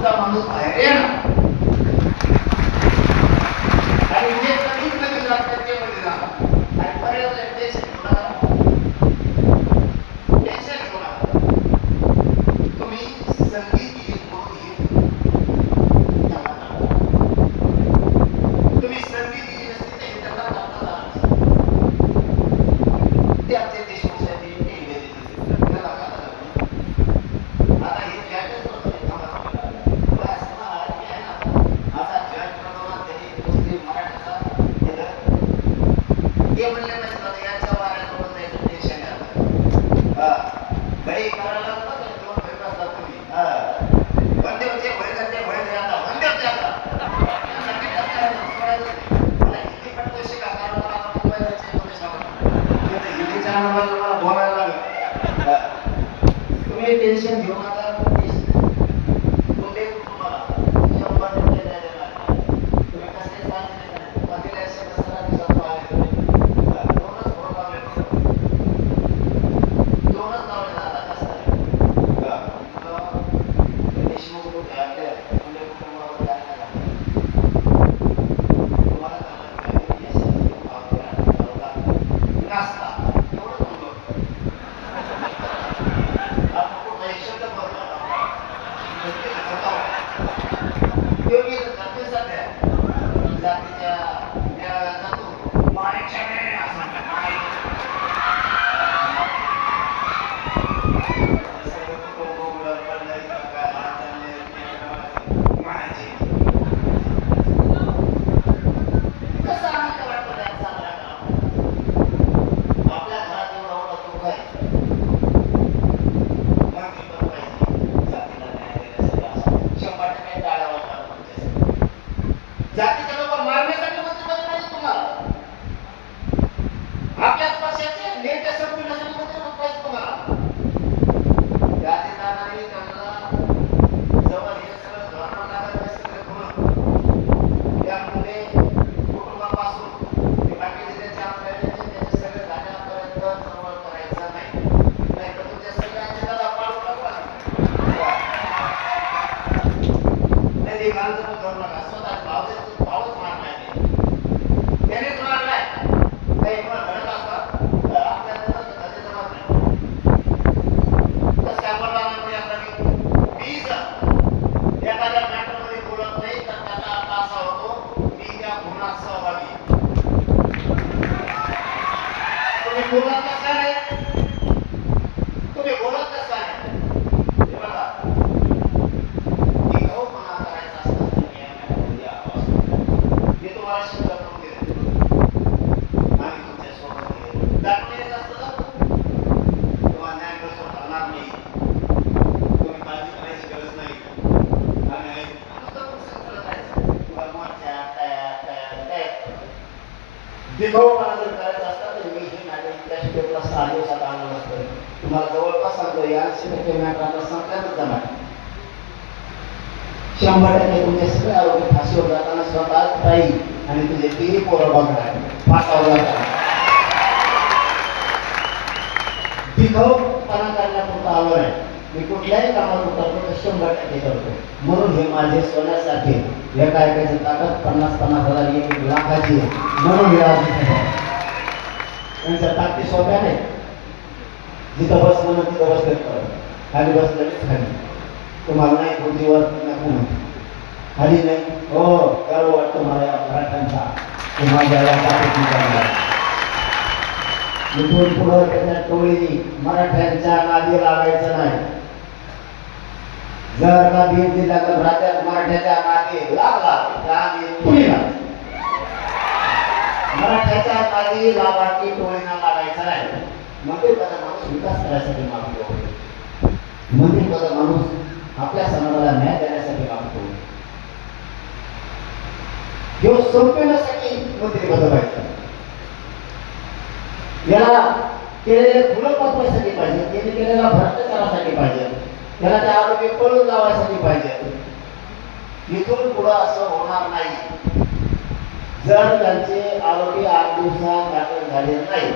pregunta más aérea representando शंभर टक्के तुम्ही सगळे आरोग्य फाशीवर जाताना स्वतः राहील आणि तुझे ते पोरं बघणार आहे फासावर जातात दिखाऊपणा करण्यापुरता आलो आहे. मी कुठल्याही कामात उतरतो तर शंभर टक्के करतो. म्हणून हे माझे सोन्यासाठी या कार्यक्रमाची ताकद पन्नास पन्नास हजार एक लाखाची म्हणून हे आज त्यांच्या ताकदी सोप्या नाही जिथं बस म्हणून तिथं बस बसले खाली बसलेलीच खाली. तुम्हाला नाही कृतीवर झाली नाही. हो गर्व वाटतो मला या मराठ्यांचा. टोळी मराठ्यांच्या नादी लागायचं नाही. जर का बीड तर राज्यात मराठ्याच्या नादी लागला तर आम्ही पुढे मराठ्याच्या नादी लावा की टोळीना माझा माणूस विकास करायसाठी मागतो. मंदिर माझा माणूस आपल्या समाजाला न्याय देण्यासाठी ह्यो संपविण्यासाठी मंत्री पद पाहिजे याला केलेले गुन्हे पाठवण्यासाठी पाहिजे त्याने केलेला भ्रष्टाचारासाठी पाहिजे त्याला त्या आरोपी पळून लावायसाठी पाहिजे. इथून पुढं असं होणार नाही. जर त्यांचे आरोपी आठ दिवसात दाखल झाले नाही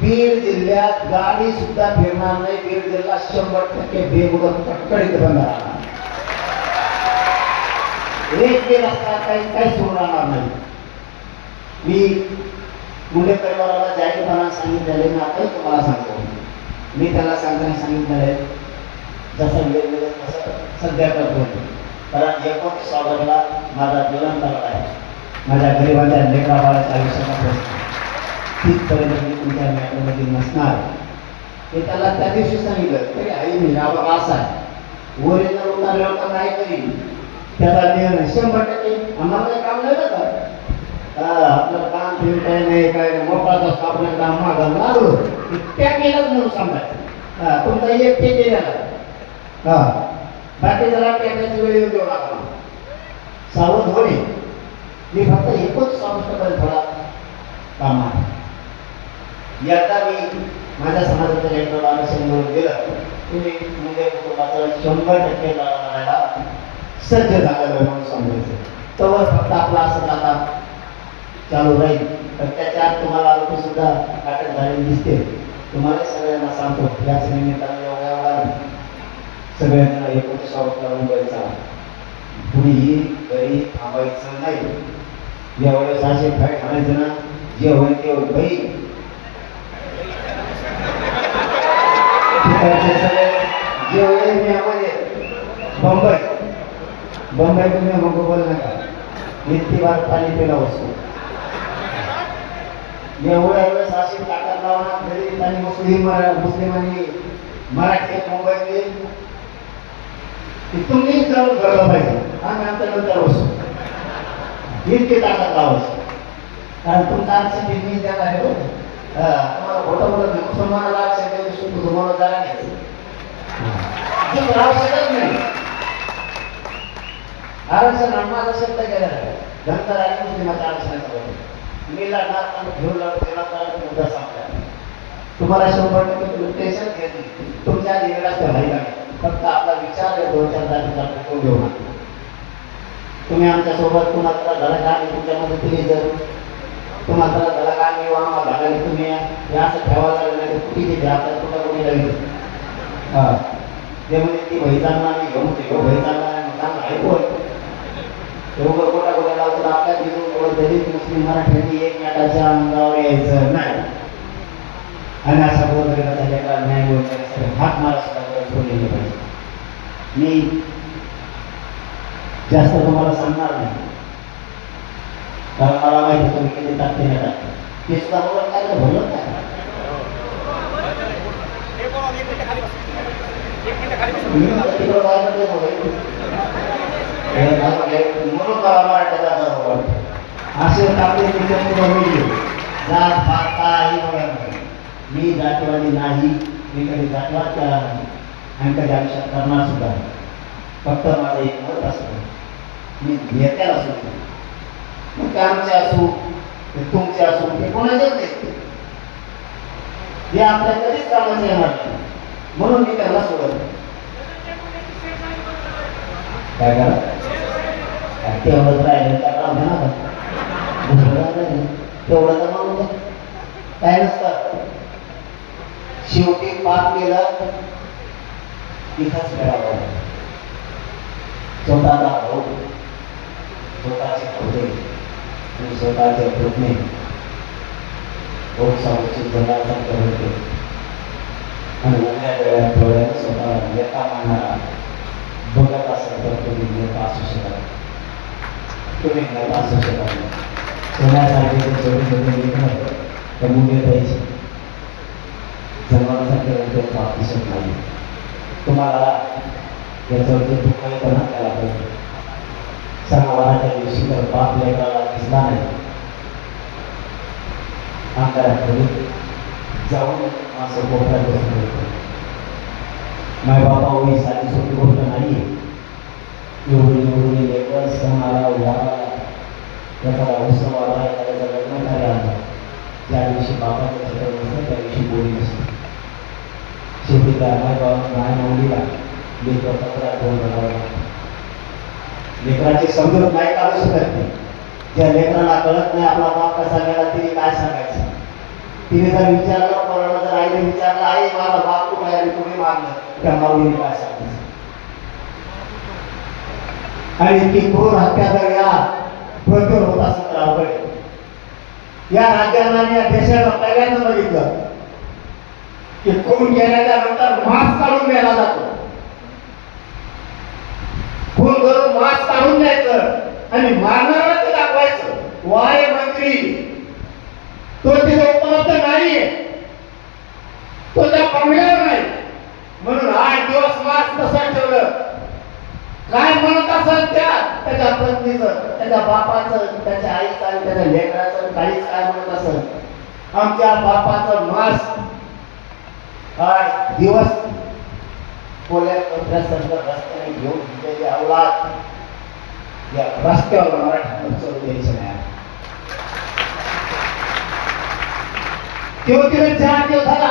बीड जिल्ह्यात गाडी सुद्धा फिरणार नाही बीड जिल्हा शंभर टक्के बेमुदत कटकळीत बंद राहणार एक वेळ असता काही काहीच होऊन राहणार नाही मी मुले परिवाराला जाहीरपणा सांगितलेले आहे, मी तुम्हाला सांगतो. मी त्याला सांगताना सांगितलेलं आहे जसं वेगवेगळं तसं सध्या करतो. कारण एकोणतीस ऑगस्टला माझा जन्मतारखा आहे. माझ्या गरिबांच्या लेकरा बाळाच्या आयुष्यामध्ये तिथपर्यंत मी तुमच्या मॅटरमध्ये नसणार. हे त्याला त्या दिवशी सांगितलं तरी आई मी राबा असा आहे. ओरिजिनल उतारल्यावर नाही करी त्याचा निर्णय शंभर टक्के आम्हाला काही काम नाही बरं का हा, आपलं काम ठेवून काही नाही काय नाही. मोकळाच असतो आपलं काम मागं. लागलो त्या केलाच म्हणून सांगायचं. हा तुमचा एक ते केलेला हा. बाकी जरा टेकण्याची वेळ येऊ देऊ नका सावध होणे. मी फक्त एकच सांगतो थोडा काम आहे. एकदा मी माझ्या समाजाच्या लेकराला आरक्षण म्हणून गेलं तुम्ही म्हणजे शंभर टक्के लढायला सज्ज झालेलो आहे म्हणून समजायचं तवर फक्त आपला असं आता चालू राहील. तर त्याच्यात तुम्हाला अल्प सुद्धा अटक झालेली दिसते. तुम्हाला सगळ्यांना सांगतो याच निमित्ताने योगा सगळ्यांना एकोणीस करून द्यायचा कुणीही घरी थांबायचं नाही. यावेळेस असे काय खाण्याचं ना जे होईल ते होईल. बाई. सगळे जे होईल मी आम्हाला बंबई तुम्ही मग बोल नका. नित्य बार पाणी पिला असतो एवढ्या वेळेस अशी ताकद लावणार दलित आणि मुस्लिम मुस्लिमांनी मराठी मुंबईतले की तुम्ही जाऊन घडलं पाहिजे. आम्ही आमच्या नंतर बसू. इतकी ताकद लावायची. कारण तुमचा आमची मी द्यायला आहे हो. तुम्हाला खोटं बोलत नाही. मुसलमानाला आरक्षण द्यायचं सुद्धा तुम्हाला जागा नाही तुम्ही राहू शकत नाही आरक्षण माझा शब्द गेला आहे नंतर आणि मुस्लिमाच्या आरक्षणाचा बरोबर मी लढणार आणि घेऊन लढत तर मुद्दा तुम्हाला शंभर टक्के तुम्ही टेन्शन घेत नाही. तुमच्या निवेडा राहिला फक्त आपला विचार दोन चार जातीचा तो घेऊ नका तुम्ही आमच्यासोबत तुम्हाला धडक आम्ही तुमच्या मदतीने जर. तुम्हाला धडक आम्ही आम्हाला धडाने तुम्ही हे असं ठेवायला लागलं नाही कुठे घ्या तर कुठं कोणी लागेल हा. ते म्हणजे ती भई जाणार घेऊन ते भई जाणार नाही चांगलं एवढं कोटा कोटा तर आपल्या दिवस दलित मुस्लिम मराठ्यांनी एकमेकाच्या अंगावर यायचं नाही. आणि अशा गोरगरिबाच्या लेकराला न्याय वगैरे हात मारा सुद्धा गरज पाहिजे. मी जास्त तुम्हाला सांगणार नाही. कारण मला माहिती तुम्ही किती टाकते ना टाकते ते सुद्धा बोलत काय तर भरलं काय म्हणून मला मराठीचा गर्व वाटतो. होईल जात पात काही नाही. मी जातीवादी नाही मी कधी जातवाद केला नाही आणि कधी आयुष्यात करणार सुद्धा फक्त माझं एक मत असतं मी नेत्याला सुद्धा मग ते आमचे असू ते तुमचे असू ते कोणाचेच नाही हे आपल्या कधीच कामाचे येणार नाही म्हणून मी त्यांना सोडत काय करा काय तेवढंच राहिलं त्या राहू ना दुसरं काय तेवढं तर म्हणून काय नसतं शेवटी पाप केला तिथंच मिळावं स्वतःचा भाऊ स्वतःचे होते आणि स्वतःचे पुतणे ओळखावरची जगाचा करते आणि उद्या वेळात डोळ्याने स्वतःला व्यथा मानणारा बघत असेल तर तुम्ही व्यथा असू शकत तुम्ही नेता असू शकाल सोन्यासारखे ते छोटे छोटे लेकरं तर मुले द्यायचे जन्मासाठी ते अतिशय नाही तुम्हाला याच्यावरती दुःख येतं ना त्याला पाहिजे सणावाराच्या दिवशी तर बाप लेकराला दिसला नाही अंधाराकडे जाऊन असं कोपऱ्यात बसून होतं माय बाबा होई साधी सोपी गोष्ट नाही एवढी एवढी लेकर सणाला वारा एखादा उत्सव आला एखाद्याचं लग्न कार्य आलं त्या दिवशी बापाचं चित्र नसतं त्या दिवशी बोली नसते शेवटी त्या माय बाबा माय माऊलीला लेकराची समजूत नाही काढू शकत नाही. ज्या लेकराला कळत नाही आपला बाप कसा गेला तिने काय सांगायचं? तिने जर विचारलं कोणाला जर आईने विचारलं आई माझा बाप कुठे आहे? आणि तुम्ही मागलं त्या माऊलीने काय सांगायचं? आणि ती क्रूर हत्या जर या प्रकरण होत असेल तर अवघड या राज्याला आणि या देशाला पहिल्यांदा बघितलं. की खून केल्याच्यानंतर मास्क काढून द्यायला जातो. खून करून मास्क काढून द्यायचं आणि मारणारा ते दाखवायचं. वाय मंत्री. तो तिथे उपलब्ध नाहीये. तो त्या बंगल्यावर नाही. म्हणून आठ दिवस मास्क तसा ठेवलं? काय म्हणत असेल त्या? त्याच्या पत्नीचं त्याच्या बापाचं त्याच्या आईचं आणि त्याच्या लेकराचं काहीच काय म्हणत असेल. आमच्या बापाचं मास्क काय दिवस? पोल्या पंधरा रस्त्याने घेऊन दिलेली अवलाद. या रस्त्यावर मराठा चढू द्यायचं नाही तेव्हा तिने चार दिवस झाला